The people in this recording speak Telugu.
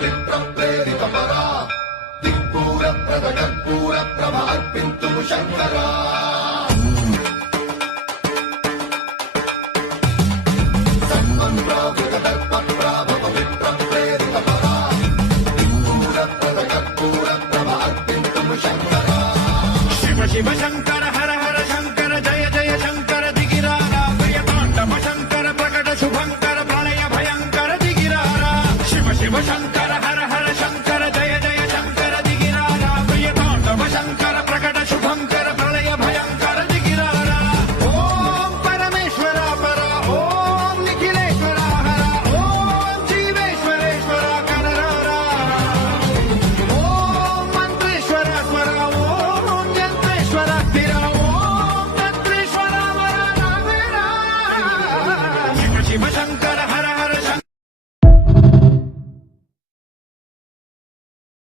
పవిత్ర ప్రేరిత పరా దిక్పూర ప్రద కర్పూర ప్రభ అర్పింతుము శంకరా సర్వం ప్రావృత దర్ప ప్రాభ పవిత్ర ప్రేరిత పరా దిక్పూర ప్రద కర్పూర ప్రభ అర్పింతుము శంకరా శివ శివ శంకర హర హర శంకర జయ జయ శంకర దిగిరారా ప్రియతాండవ శంకర ప్రకట శుభంకర ప్రళయ భయంకర దిగిరారా శివ శివ శంకర హర హర శంకర